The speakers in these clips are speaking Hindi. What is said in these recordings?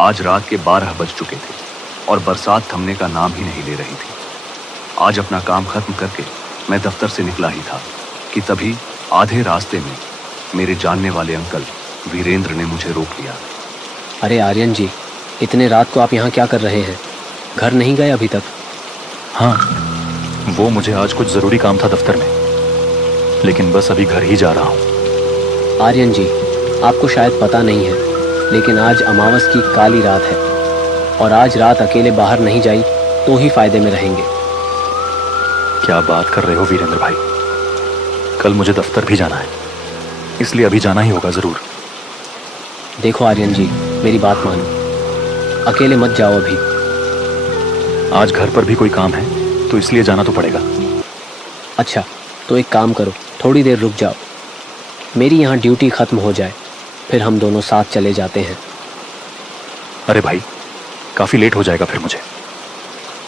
आज रात के 12 बज चुके थे और बरसात थमने का नाम ही नहीं ले रही थी। आज अपना काम खत्म करके मैं दफ्तर से निकला ही था कि तभी आधे रास्ते में मेरे जानने वाले अंकल वीरेंद्र ने मुझे रोक लिया। अरे आर्यन जी, इतने रात को आप यहाँ क्या कर रहे हैं? घर नहीं गए अभी तक? हाँ, वो मुझे आज कुछ ज़रूरी काम था दफ्तर में, लेकिन बस अभी घर ही जा रहा हूँ। आर्यन जी, आपको शायद पता नहीं है, लेकिन आज अमावस की काली रात है और आज रात अकेले बाहर नहीं जाई तो ही फायदे में रहेंगे। क्या बात कर रहे हो वीरेंद्र भाई? कल मुझे दफ्तर भी जाना है, इसलिए अभी जाना ही होगा ज़रूर। देखो आर्यन जी, मेरी बात मानो, अकेले मत जाओ अभी। आज घर पर भी कोई काम है तो इसलिए जाना तो पड़ेगा। अच्छा, तो एक काम करो, थोड़ी देर रुक जाओ, मेरी यहाँ ड्यूटी ख़त्म हो जाए, फिर हम दोनों साथ चले जाते हैं। अरे भाई, काफ़ी लेट हो जाएगा फिर मुझे,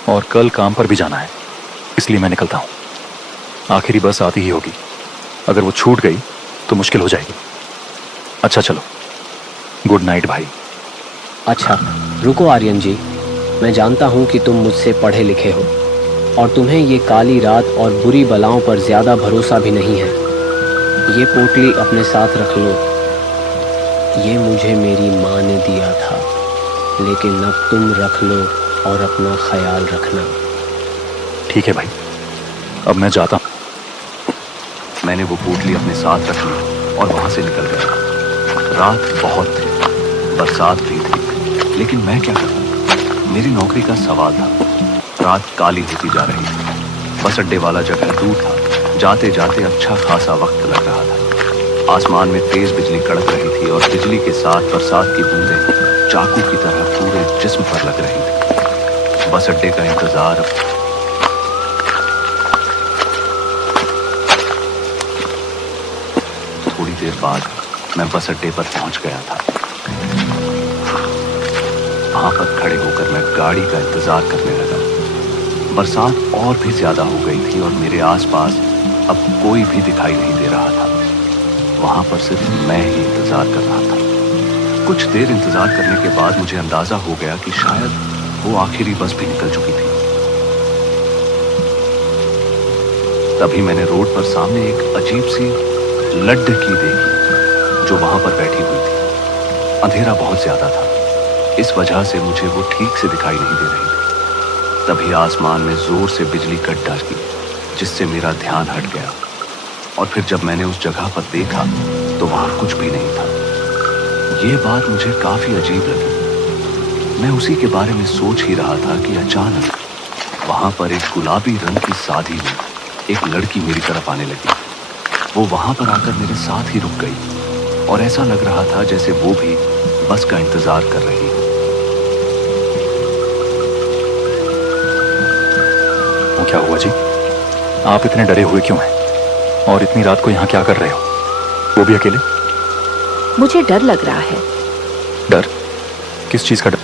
और कल काम पर भी जाना है, इसलिए मैं निकलता हूँ। आखिरी बस आती ही होगी, अगर वो छूट गई तो मुश्किल हो जाएगी। अच्छा चलो, गुड नाइट भाई। अच्छा रुको आर्यन जी, मैं जानता हूँ कि तुम मुझसे पढ़े लिखे हो और तुम्हें ये काली रात और बुरी बलाओं पर ज़्यादा भरोसा भी नहीं है। ये पोटली अपने साथ रख लो, ये मुझे मेरी माँ ने दिया था, लेकिन अब तुम रख लो और अपना ख्याल रखना। ठीक है भाई, अब मैं जाता हूँ। मैंने वो पोटली अपने साथ रख ली और वहां से निकल गया। रात बहुत थी, बरसात भी थी, लेकिन मैं क्या करूं? मेरी नौकरी का सवाल था। रात काली होती जा रही थी, बस अड्डे वाला जगह दूर था। जाते जाते अच्छा खासा वक्त लग रहा था। आसमान में तेज बिजली कड़क रही थी और बिजली के साथ बरसात की बूंदें चाकू की तरह पूरे जिस्म पर लग रही थी। बस अड्डे का इंतजार थोड़ी देर बाद मैं बस अड्डे पर पहुंच गया था। वहां पर खड़े होकर मैं गाड़ी का इंतजार करने लगा। बरसात और भी ज्यादा हो गई थी और मेरे आसपास अब कोई भी दिखाई नहीं दे रहा था। वहां पर सिर्फ मैं ही इंतजार कर रहा था। कुछ देर इंतजार करने के बाद मुझे अंदाजा हो गया कि शायद वो आखिरी बस भी निकल चुकी थी। तभी मैंने रोड पर सामने एक अजीब सी लड्ढकी देखी जो वहां पर बैठी हुई थी। अंधेरा बहुत ज्यादा था, इस वजह से मुझे वो ठीक से दिखाई नहीं दे रही थी। तभी आसमान में जोर से बिजली कट डाली, जिससे मेरा ध्यान हट गया और फिर जब मैंने उस जगह पर देखा तो वहां कुछ भी नहीं था। ये बात मुझे काफी अजीब लगी। मैं उसी के बारे में सोच ही रहा था कि अचानक वहां पर एक गुलाबी रंग की सादी में एक लड़की मेरी तरफ आने लगी। वो वहां पर आकर मेरे साथ ही रुक गई और ऐसा लग रहा था जैसे वो भी बस का इंतजार कर रही हो। क्या हुआ जी? आप इतने डरे हुए क्यों हैं? और इतनी रात को यहाँ क्या कर रहे हो, वो भी अकेले? मुझे डर लग रहा है। डर? किस चीज का डर?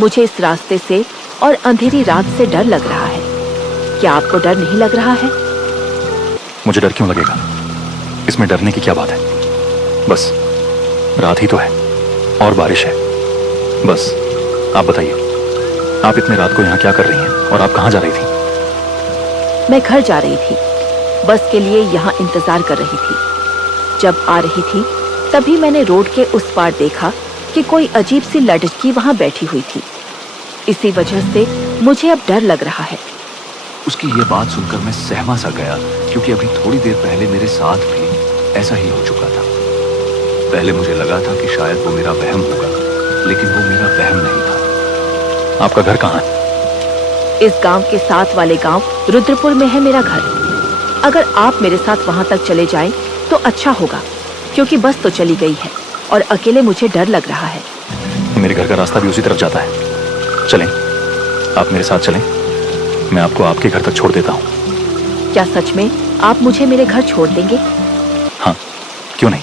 मुझे इस रास्ते से और अंधेरी रात से डर लग रहा है। क्या आपको डर नहीं लग रहा है? मुझे डर क्यों लगेगा? इसमें डरने की क्या बात है? बस रात ही तो है और बारिश है। बस आप बताइए, आप इतने रात को यहाँ क्या कर रही हैं और आप कहाँ जा रही थी? मैं घर जा रही थी, बस के लिए यहाँ इंतजार कर रही थी। जब आ रही थी तभी मैंने रोड के उस पार देखा कि कोई अजीब सी लड़की वहाँ बैठी हुई थी। इसी वजह से मुझे अब डर लग रहा है। उसकी ये बात सुनकर मैं सहमा सा गया, क्योंकि अभी थोड़ी देर पहले मेरे साथ भी ऐसा ही हो चुका था। पहले मुझे लगा था कि शायद वो मेरा वहम होगा, लेकिन वो मेरा वहम नहीं था। आपका घर कहाँ है? इस गांव के साथ वाले गांव रुद्रपुर में है मेरा घर। अगर आप मेरे साथ वहां तक चले जाएं तो अच्छा होगा, क्योंकि बस तो चली गई है और अकेले मुझे डर लग रहा है। मेरे घर का रास्ता भी उसी तरफ जाता है। चलें, आप मेरे साथ चलें, मैं आपको आपके घर तक छोड़ देता हूँ। क्या सच में आप मुझे मेरे घर छोड़ देंगे? हाँ, क्यों नहीं।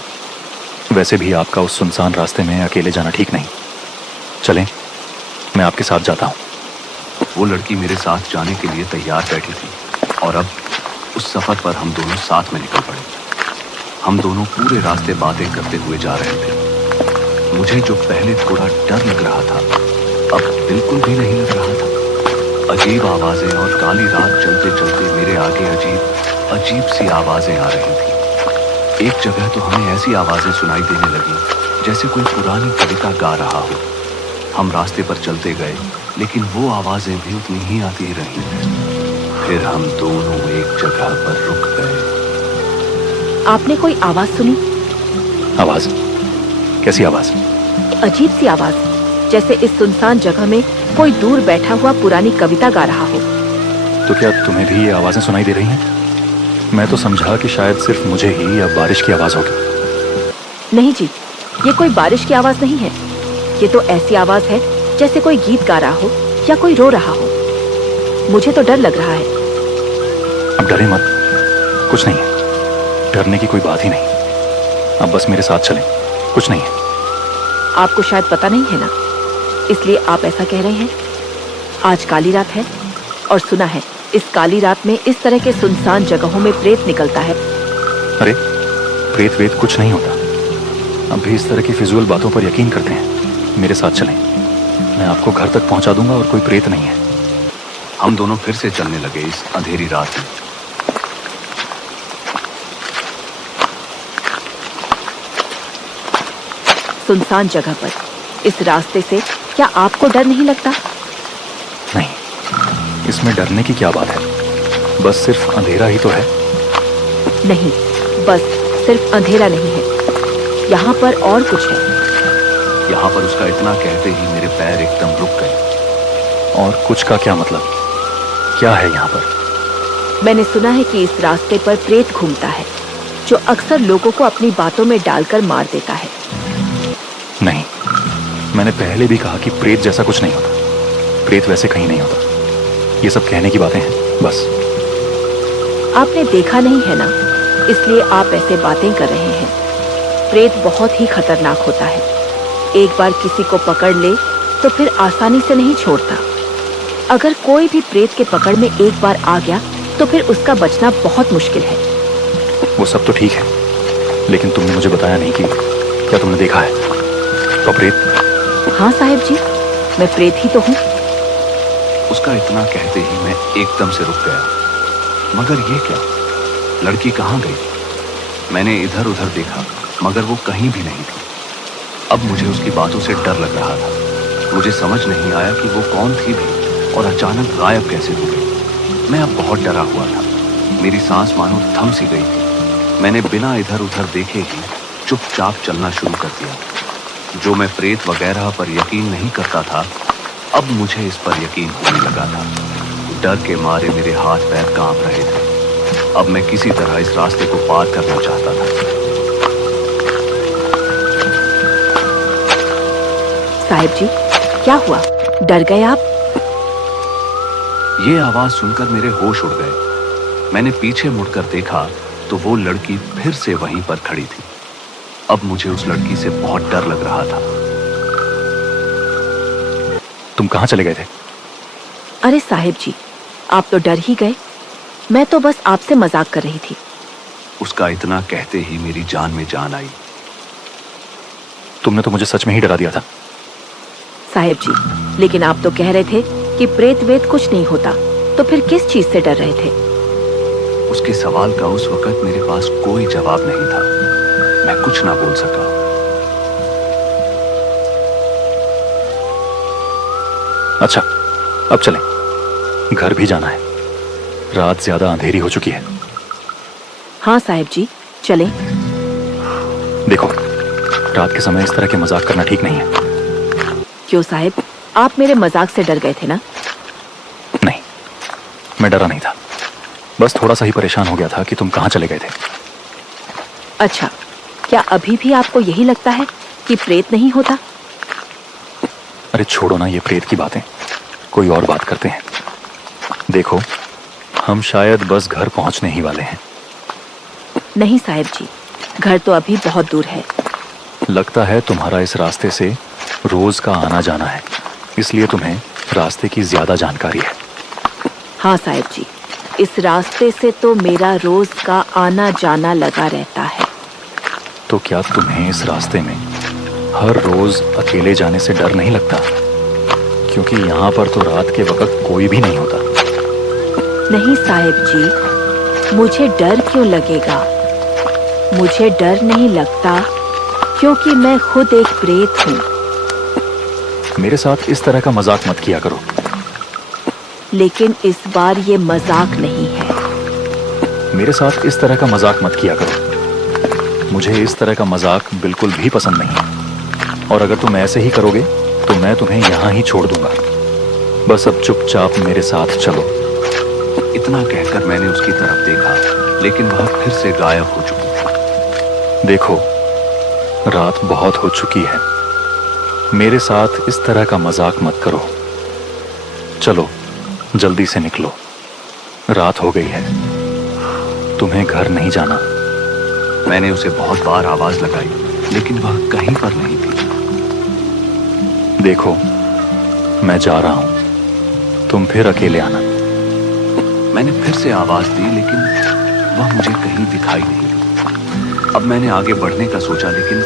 वैसे भी आपका उस सुनसान रास्ते में अकेले जाना ठीक नहीं। चलें, मैं आपके साथ जाता हूँ। वो लड़की मेरे साथ जाने के लिए तैयार बैठी थी और अब उस सफर पर हम दोनों साथ में निकल पड़े। हम दोनों पूरे रास्ते बातें करते हुए जा रहे थे। मुझे जो पहले थोड़ा डर लग रहा था अब बिल्कुल भी नहीं लग रहा था। अजीब आवाजें और काली रात चलते चलते मेरे आगे अजीब अजीब सी आवाजें आ रही थी। एक जगह तो हमें ऐसी आवाजें सुनाई देने लगी जैसे कोई पुरानी कविता गा रहा हो। हम रास्ते पर चलते गए लेकिन वो आवाजें भी उतनी ही आती रहीं। फिर हम दोनों एक जगह पर रुक गए। आपने कोई आवाज सुनी? आवाज? कैसी आवाज? अजीब सी आवाज, जैसे इस सुनसान जगह में कोई दूर बैठा हुआ पुरानी कविता गा रहा हो। तो क्या तुम्हें भी ये आवाजें सुनाई दे रही हैं? मैं तो समझा कि शायद सिर्फ मुझे ही या बारिश की आवाज होगी। नहीं जी, ये कोई बारिश की आवाज नहीं है। ये तो ऐसी आवाज है जैसे कोई गीत गा रहा हो या कोई रो रहा हो। मुझे तो डर लग रहा है। अब डरे मत, कुछ नहीं है, डरने की कोई बात ही नहीं। अब बस मेरे साथ चलें, कुछ नहीं है। आपको शायद पता नहीं है ना, इसलिए आप ऐसा कह रहे हैं। आज काली रात है और सुना है इस काली रात में इस तरह के सुनसान जगहों में प्रेत निकलता है। अरे प्रेत वेत कुछ नहीं होता। अब भी इस तरह की फिजूल बातों पर यकीन करते हैं। मेरे साथ चलें, मैं आपको घर तक पहुंचा दूंगा और कोई प्रेत नहीं है। हम दोनों फिर से चलने लगे इस अंधेरी रात में। सुनसान जगह पर इस रास्ते से क्या आपको डर नहीं लगता? नहीं, इसमें डरने की क्या बात है? बस सिर्फ अंधेरा ही तो है। नहीं, बस सिर्फ अंधेरा नहीं है, यहाँ पर और कुछ है। यहाँ पर उसका इतना कहते ही मेरे पैर एकदम रुक गए। और कुछ का क्या मतलब? क्या है यहाँ पर? मैंने सुना है कि इस रास्ते पर प्रेत घूमता है जो अक्सर लोगों को अपनी बातों में डालकर मार देता है। नहीं, मैंने पहले भी कहा कि प्रेत जैसा कुछ नहीं होता। प्रेत वैसे कहीं नहीं होता। ये सब कहने की बातें हैं बस। आपने देखा नहीं है ना, इसलिए आप ऐसे बातें कर रहे हैं। प्रेत बहुत ही खतरनाक होता है। एक बार किसी को पकड़ ले तो फिर आसानी से नहीं छोड़ता। अगर कोई भी प्रेत के पकड़ में एक बार आ गया तो फिर उसका बचना बहुत मुश्किल है। वो सब तो ठीक है, लेकिन तुमने मुझे बताया नहीं कि क्या तुमने देखा है तो प्रेत? हाँ साहिब जी, मैं प्रेत ही तो हूँ। उसका इतना कहते ही मैं एकदम से रुक गया। मगर ये क्या, लड़की कहाँ गई? मैंने इधर उधर देखा मगर वो कहीं भी नहीं थी। अब मुझे उसकी बातों से डर लग रहा था। मुझे समझ नहीं आया कि वो कौन थी भी और अचानक गायब कैसे हो गई। मैं अब बहुत डरा हुआ था। मेरी सांस मानो थम सी गई थी। मैंने बिना इधर उधर देखे ही चुपचाप चलना शुरू कर दिया। जो मैं प्रेत वगैरह पर यकीन नहीं करता था, अब मुझे इस पर यकीन होने लगा था। डर के मारे मेरे हाथ पैर कांप रहे थे। अब मैं किसी तरह इस रास्ते को पार करना चाहता था। साहिब जी, क्या हुआ? डर गए आप? ये आवाज सुनकर मेरे होश उड़ गए। मैंने पीछे मुड़कर देखा तो वो लड़की फिर से वहीं पर खड़ी थी। अब मुझे उस लड़की से बहुत डर लग रहा था। तुम कहाँ चले गए थे? अरे साहिब जी, आप तो डर ही गए। मैं तो बस आपसे मजाक कर रही थी। उसका इतना कहते ही मेरी जान में जान आई। तुमने तो मुझे सच में ही डरा दिया था। साहिब जी, लेकिन आप तो कह रहे थे कि प्रेत वेत कुछ नहीं होता, तो फिर किस चीज से डर रहे थे? उसके सवाल का उस वक्त मेरे पास कोई जवाब नहीं था। मैं कुछ ना बोल सका। अच्छा, अब चलें, घर भी जाना है। रात ज्यादा अंधेरी हो चुकी है। हाँ साहिब जी, चलें। देखो, रात के समय इस तरह के मजाक करना ठीक नहीं है। क्यों साहिब, आप मेरे मजाक से डर गए थे ना? नहीं, मैं डरा नहीं था। बस थोड़ा सा ही परेशान हो गया था कि तुम कहाँ चले गए थे। अच्छा, क्या अभी भी आपको यही लगता है कि प्रेत नहीं होता? अरे छोड़ो ना ये प्रेत की बातें, कोई और बात करते हैं। देखो, हम शायद बस घर पहुंचने ही वाले हैं। नहीं साहिब जी, घर तो अभी बहुत दूर है। लगता है तुम्हारा इस रास्ते से रोज का आना जाना है, इसलिए तुम्हें रास्ते की ज्यादा जानकारी है। हाँ साहिब जी, इस रास्ते से तो मेरा रोज का आना जाना लगा रहता है। तो क्या तुम्हें इस रास्ते में हर रोज अकेले जाने से डर नहीं लगता, क्योंकि यहाँ पर तो रात के वक्त कोई भी नहीं होता। नहीं साहिब जी, मुझे डर क्यों लगेगा? मुझे डर नहीं लगता क्योंकि मैं खुद एक प्रेत हूँ। मेरे साथ इस तरह का मजाक मत किया करो। लेकिन इस बार ये मजाक नहीं है। मेरे साथ इस तरह का मजाक मत किया करो। मुझे इस तरह का मजाक बिल्कुल भी पसंद नहीं है, और अगर तुम ऐसे ही करोगे तो मैं तुम्हें यहाँ ही छोड़ दूंगा। बस अब चुपचाप मेरे साथ चलो। इतना कहकर मैंने उसकी तरफ देखा, लेकिन वह फिर से गायब हो चुकी थी। देखो, रात बहुत हो चुकी है। मेरे साथ इस तरह का मजाक मत करो। चलो जल्दी से निकलो, रात हो गई है। तुम्हें घर नहीं जाना। मैंने उसे बहुत बार आवाज लगाई, लेकिन वह कहीं पर नहीं थी। देखो, मैं जा रहा हूं, तुम फिर अकेले आना। मैंने फिर से आवाज दी, लेकिन वह मुझे कहीं दिखाई नहीं दी। अब मैंने आगे बढ़ने का सोचा, लेकिन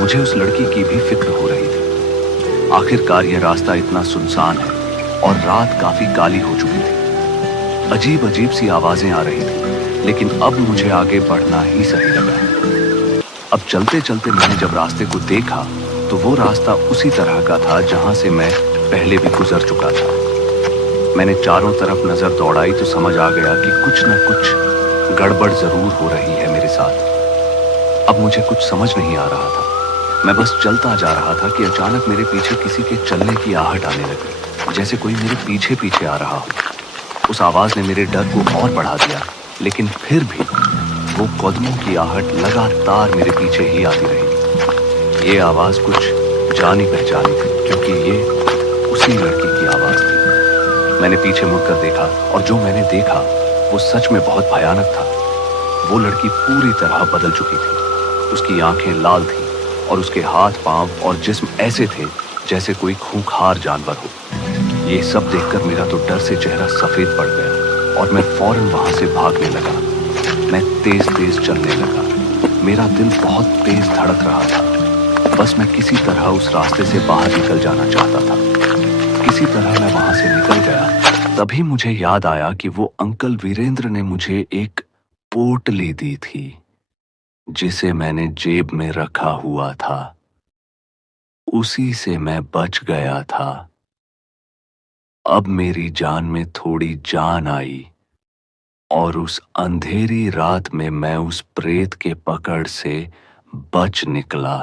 मुझे उस लड़की की भी फिक्र हो रही थी। आखिरकार यह रास्ता इतना सुनसान है और रात काफी काली हो चुकी थी। अजीब अजीब सी आवाजें आ रही थी, लेकिन अब मुझे आगे बढ़ना ही सही लगा। अब चलते चलते मैंने जब रास्ते को देखा तो वो रास्ता उसी तरह का था जहां से मैं पहले भी गुजर चुका था। मैंने चारों तरफ नजर दौड़ाई तो समझ आ गया कि कुछ न कुछ गड़बड़ जरूर हो रही है मेरे साथ। अब मुझे कुछ समझ नहीं आ रहा था। मैं बस चलता जा रहा था कि अचानक मेरे पीछे किसी के चलने की आहट आने लगी, जैसे कोई मेरे पीछे पीछे आ रहा हो। उस आवाज ने मेरे डर को और बढ़ा दिया, लेकिन फिर भी वो कदमों की आहट लगातार मेरे पीछे ही आती रही। ये आवाज कुछ जानी पहचानी थी, क्योंकि ये उसी लड़की की आवाज थी। मैंने पीछे मुड़कर देखा, और जो मैंने देखा वो सच में बहुत भयानक था। वो लड़की पूरी तरह बदल चुकी थी। उसकी आंखें लाल थीं और उसके हाथ पांव और जिस्म ऐसे थे जैसे कोई खूंखार जानवर हो। ये सब देखकर मेरा तो डर से चेहरा सफेद पड़ गया और मैं फौरन वहां से भागने लगा। मैं तेज तेज चलने लगा। मेरा दिल बहुत तेज धड़क रहा था। बस मैं किसी तरह उस रास्ते से बाहर निकल जाना चाहता था। किसी तरह मैं वहां से निकल गया। तभी मुझे याद आया कि वो अंकल वीरेंद्र ने मुझे एक पोटली दी थी, जिसे मैंने जेब में रखा हुआ था। उसी से मैं बच गया था। अब मेरी जान में थोड़ी जान आई, और उस अंधेरी रात में मैं उस प्रेत के पकड़ से बच निकला।